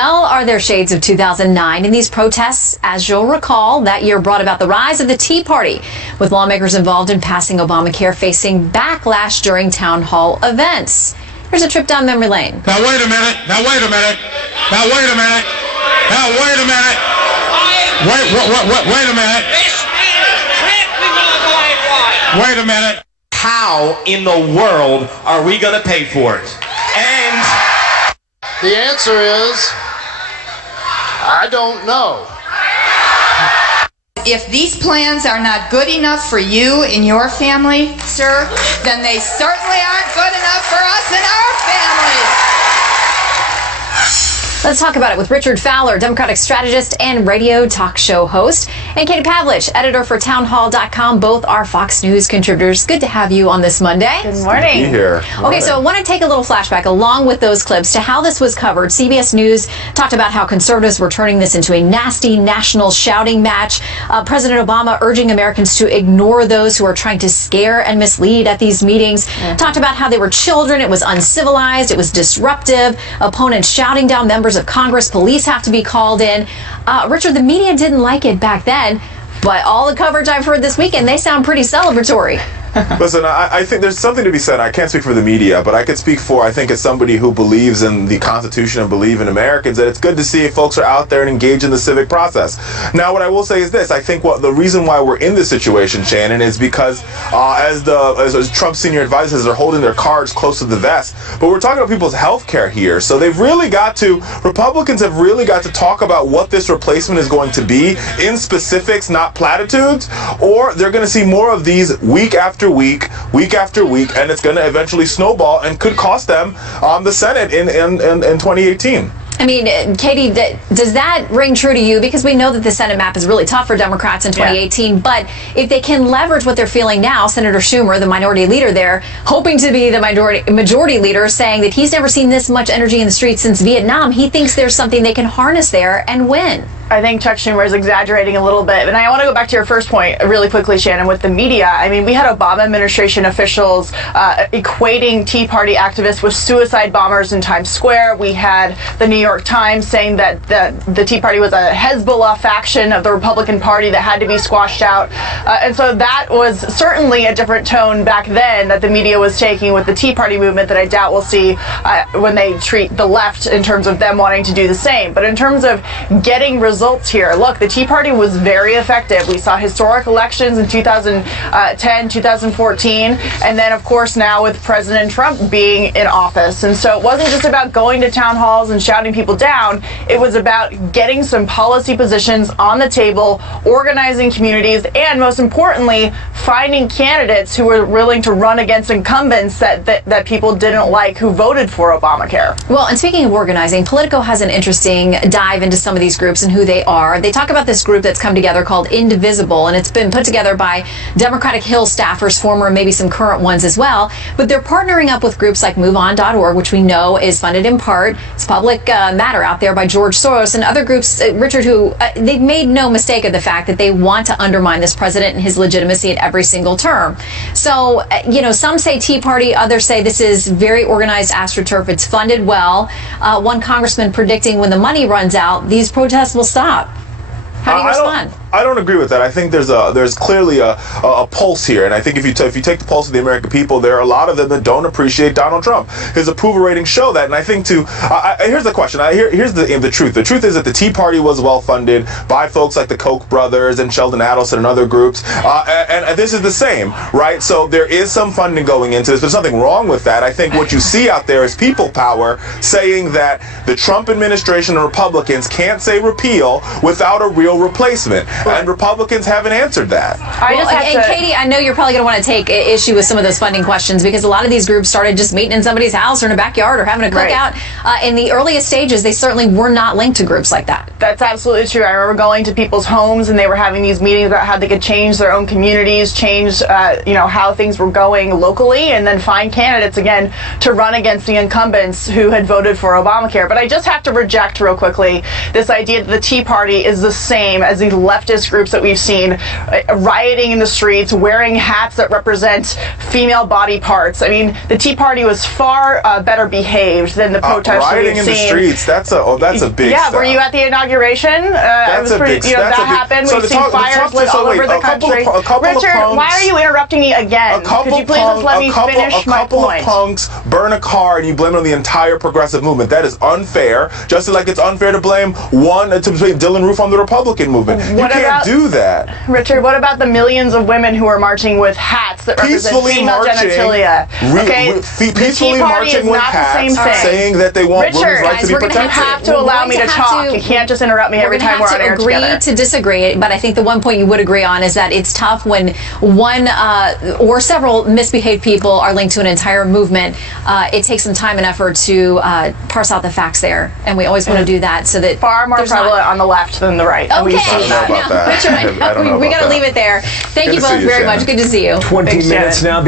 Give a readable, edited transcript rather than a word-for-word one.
Well, are there shades of 2009 in these protests? As you'll recall, that year brought about the rise of the Tea Party, with lawmakers involved in passing Obamacare facing backlash during town hall events. Here's a trip down memory lane. Now wait a minute. Now wait a minute. Now wait a minute. Now wait a minute. Wait a minute. Wait a minute. How in the world are we going to pay for it? And the answer is, I don't know. If these plans are not good enough for you and your family, sir, then they certainly aren't good enough for us and our families. Let's talk about it with Richard Fowler, Democratic strategist and radio talk show host, and Katie Pavlich, editor for townhall.com. Both are Fox News contributors. Good to have you on this Monday. Good morning. Be here. Okay, so I want to take a little flashback along with those clips to how this was covered. CBS News talked about how conservatives were turning this into a nasty national shouting match. President Obama urging Americans to ignore those who are trying to scare and mislead at these meetings. Talked about how they were children. It was uncivilized. It was disruptive. Opponents shouting down members of Congress. Police have to be called in. Richard, the media didn't like it back then, but all the coverage I've heard this weekend, they sound pretty celebratory. Listen, I think there's something to be said. I can't speak for the media, but I could speak for, I think, as somebody who believes in the Constitution and believe in Americans, that it's good to see folks are out there and engaged in the civic process. Now, what I will say is this. I think the reason why we're in this situation, Shannon, is because as Trump's senior advisors are holding their cards close to the vest, but we're talking about people's health care here. So Republicans have really got to talk about what this replacement is going to be in specifics, not platitudes, or they're going to see more of these week after week after week, and it's going to eventually snowball and could cost them the Senate in 2018. I mean, Katie, does that ring true to you? Because we know that the Senate map is really tough for Democrats in 2018, but if they can leverage what they're feeling now, Senator Schumer, the minority leader there, hoping to be the majority leader, saying that he's never seen this much energy in the streets since Vietnam, he thinks there's something they can harness there and win. I think Chuck Schumer is exaggerating a little bit. And I want to go back to your first point really quickly, Shannon, with the media. I mean, we had Obama administration officials equating Tea Party activists with suicide bombers in Times Square. We had the New York Times saying that the Tea Party was a Hezbollah faction of the Republican Party that had to be squashed out. And so that was certainly a different tone back then that the media was taking with the Tea Party movement that I doubt we'll see when they treat the left in terms of them wanting to do the same. But in terms of getting results here, look, the Tea Party was very effective. We saw historic elections in 2010, 2014, and then, of course, now with President Trump being in office. And so it wasn't just about going to town halls and shouting people down. It was about getting some policy positions on the table, organizing communities, and most importantly, finding candidates who were willing to run against incumbents that people didn't like who voted for Obamacare. Well, and speaking of organizing, Politico has an interesting dive into some of these groups and who they are. They talk about this group that's come together called Indivisible, and it's been put together by Democratic Hill staffers, former and maybe some current ones as well. But they're partnering up with groups like MoveOn.org, which we know is funded in part. It's Public Matter out there by George Soros and other groups, Richard, who they've made no mistake of the fact that they want to undermine this president and his legitimacy at every single term. So, some say Tea Party, others say this is very organized AstroTurf. It's funded well. One congressman predicting when the money runs out, these protests will stop. How do you respond? I don't agree with that. I think there's clearly a pulse here, and I think if you take the pulse of the American people, there are a lot of them that don't appreciate Donald Trump. His approval ratings show that, and I think here's the question. Here's the truth. The truth is that the Tea Party was well funded by folks like the Koch brothers and Sheldon Adelson and other groups, and this is the same, right? So there is some funding going into this. There's nothing wrong with that. I think what you see out there is people power saying that the Trump administration and Republicans can't say repeal without a real replacement. And Republicans haven't answered that. Katie, I know you're probably going to want to take issue with some of those funding questions because a lot of these groups started just meeting in somebody's house or in a backyard or having a cookout. In the earliest stages, they certainly were not linked to groups like that. That's absolutely true. I remember going to people's homes and they were having these meetings about how they could change their own communities, change how things were going locally, and then find candidates again to run against the incumbents who had voted for Obamacare. But I just have to reject real quickly this idea that the Tea Party is the same as the leftist leftist groups that we've seen rioting in the streets, wearing hats that represent female body parts. I mean, the Tea Party was far better behaved than the protests that we've rioting in the seen. streets, that's a big Yeah, step. were you at the inauguration? That's a big step. That happened. We've seen fires lit all over the country. Richard, why are you interrupting me again? Could you please just let me finish my point? A couple of punks burn a car and you blame it on the entire progressive movement. That is unfair. Just like it's unfair to blame Dylan Roof on the Republican movement. You can't do that. Richard, what about the millions of women who are marching with hats that represent female genitalia? Peacefully marching with hats, saying that they want women's rights to be protected. You have to allow me to talk. You can't just interrupt me every time we're on air together. We're going to have to agree to disagree, but I think the one point you would agree on is that it's tough when one or several misbehaved people are linked to an entire movement. It takes some time and effort to parse out the facts there, and we always want to do that so that far more prevalent on the left than the right. Okay, I don't know about that. Richard, we got to leave it there. Thank you both very much. Good to see you. 20 minutes now.